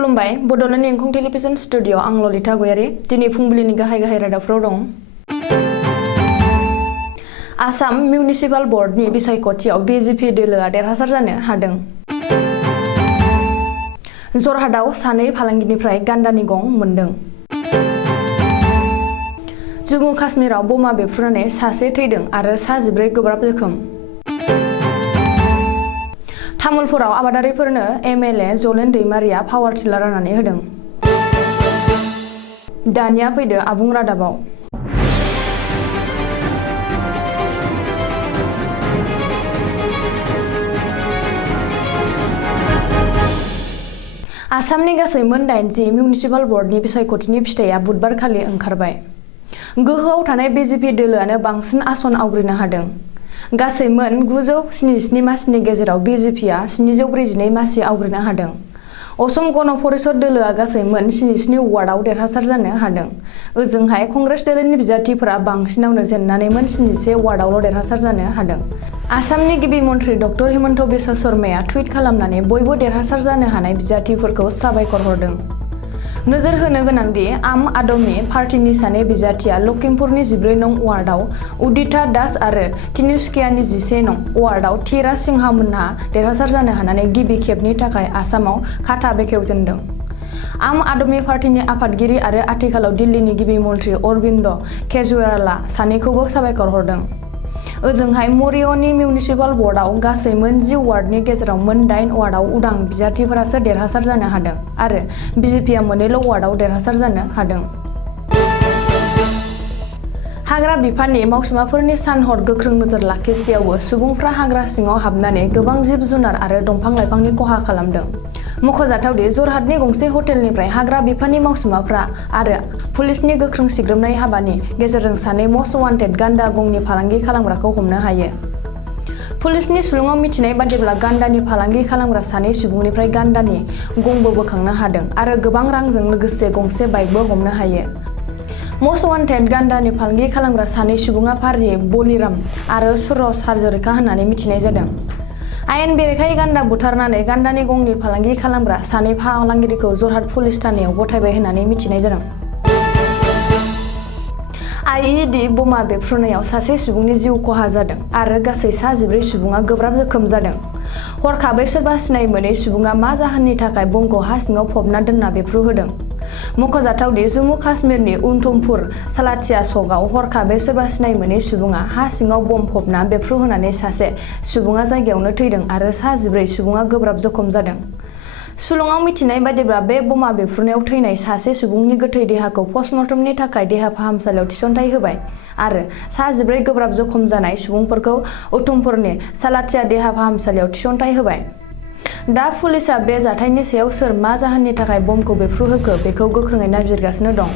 खुलुमबाय Bodoland इंखं television studio आं ललिता गयारी दिनै फुंबिलिनि गाहाय रादाबफोराव दं। आसाम मिउनिसिपाल बर्डनि बिसायख'थियाव बिजेपि दोलोआ देरहासार जानो हादों। जरहाटआव सानै फालांगिनिफ्राय गान्दानि गं मोनदों। जम्मु काश्मीराव बमा बेफ्रुनानै सासे थैदों आरो सा 14 गोब्राब जोखोम। तामुलपुराव आबादारिफोरनो एमएलए जलेन दैमारिया पावार टिलार राननानै होदों। दानिया फैदो आबुं रादाबाव। आसामनि गासै मोन 80 मिउनिसिपाल बर्डनि बिसायख'थिनि फिथाइया बुधबारखालि ओंखारबाय। गोहोआव थानाय बिजेपि दोलोआनो बांसिन आसन आवग्रिनो हादों। गासै मोन 977 मासिनि गेजेराव बिजेपिआ 742 मासि आवग्रिनो हादों। असम गण परिषद दोलोआ गासै मोन 77 वार्डआव देरहासार जानो हादों। ओजोंहाय कंग्रेस दोलोनि बिजाथिफोरा बांसिनावनो जेननानै मोन 71 वार्डआवल' देरहासार जानो हादों। आसामनि गिबि मन्थ्रि डक्टर हिमन्त बिश्व शर्माया टुइट खालामनानै बयबो देरहासार जानो हानाय बिजाथिफोरखौ साबायखर हरदों। नोजोर होनो गोनांदि आम आदमी पार्टीनि सानै बिजाथिया लखिमपुरनि 14 नं वार्डआव उदिता दास आरो तिनिसुकियानि 11 नं वार्डआव धीराज सिंह मोनहा देरहासार जानो हानानै गिबि खेबनि थाखाय आसामाव खाथा बेखेवजेनदों। आम आदमी पार्टीनि आफादगिरि आरो आथिखालाव दिल्लीनि गिबि मन्थ्रि अरबिन्द केजरीवालआ सानैखौबो साबायखर हरदों। ओजोंहाय मरिय'नि मिउनिसिपाल बर्डआव गासै मोन 10 वार्डनि गेजेराव मोन 8 वार्डआव उदां बिजाथिफोरासो देरहासार जानो हादों आरो बिजेपिआ मोननैल' वार्डआव देरहासार जानो हादों। हाग्रा बिफाननि मावसुमाफोरनि सान-हर गोख्रों नोजोर लाखिसेयावबो सुबुंफ्रा हाग्रा सिङाव हाबनानै गोबां जिब-जुनार आरो दंफां-लाइफांनि खहा खालामदों। मख'जाथावदि जरहाटनि गंसे हटेलनिफ्राय हाग्रा बिफाननि मावसुमाफ्रा आरो पुलिसनि गोख्रों सिग्रोमनाय हाबानि गेजेरजों सानै मस्ट वान्टेड गान्दा गंनि फालांगि खालामग्राखौ हमनो हायो। पुलिसनि सुलुङाव मिथिनाय बादिब्ला गान्दानि फालांगि खालामग्रा सानै सुबुंनिफ्राय गान्दानि गंबो बोखांनो हादों आरो गोबां रांजों लोगोसे गंसे बाइकबो हमनो हायो। मस्ट वान्टेड गान्दानि फालांगि खालामग्रा सानै सुबुङा फारियै बलिराम आरो सुरज हाजरिका होननानै मिथिनाय जादों। आयेन बेरेखायै गान्दा बुथारनानै गान्दानि गंनि फालांगि खालामग्रा सानै फालांगिरिखौ जरहाट पुलिस थानायाव गथायबाय होननानै मिथिनाय जादों। आईईडी बमा बेफ्रुनायाव सासे सुबुंनि जिउ खहा जादों आरो गासै सा 14 सुबुङा गोब्राब जोखोम जादों। हरखाबै सोरबा सिनाय मोनै सुबुङा मा जाहोननि थाखाय बमखौ हा सिङाव फबना दोनना बेफ्रुहोदों। मख'जाथावदि जम्मु काश्मीरनि उधमपुर सालाथिया सकआव हरखाबै सोरबा सिनाय मोनै सुबुङा हा सिङाव बम फबना बेफ्रुहोनानै सासे सुबुङा जायगायावनो थैदों आरो सा 14 सुबुङा गोब्राब जखम जादों। सुलुङाव मिथिनाय बादिब्ला बे बमा बेफ्रुनायाव थैनाय सासे सुबुंनि गोथै देहाखौ पस्टमर्टमनि थाखाय देहा फाहामसालियाव थिसनथाय होबाय आरो सा 14 गोब्राब जखम जानाय सुबुंफोरखौ उधमपुरनि सालाथिया देहा फाहामसालियाव थिसनथाय होबाय। दा पुलिसआ बे जाथायनि सायाव सोर मा जाहोननि थाखाय बमखौ बेफ्रुहोखो बेखौ गोख्रोङै नागिरगासिनो दं।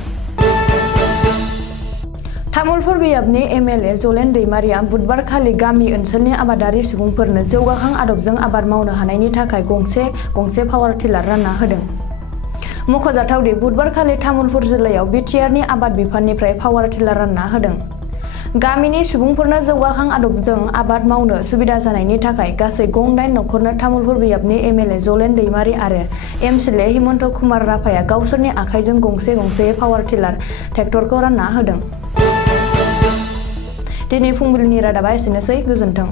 तामुलपुर बियाबनि एमएलए जलेन दैमारिया बुधबारखालि गामि ओनसोलनि आबादारि सुबुंफोरनो जौगाखां आदबजों आबाद मावनो हानायनि थाखाय गंसे पावार टिलार रानना होदों। मख'जाथावदि बुधबारखालि तामुलपुर जिल्लायाव बिटिआरनि आबाद बिफाननिफ्राय पावार टिलार रानना होदों। गामिनि सुबुंफोरनो जौगाखां आदबजों आबाद मावनो सुबिदा जानायनि थाखाय गासै गं 8 नखरनो तामुलपुर बियाबनि एमएलए जलेन दैमारि आरो एमसिएलए हिमन्त कुमार राभाया गावसोरनि आखाइजों गंसे पावार टिलार ट्रेक्टरखौ रानना होदों। दिनै फुंबिलिनि रादाबा एसेनोसै, गोजोन्थों।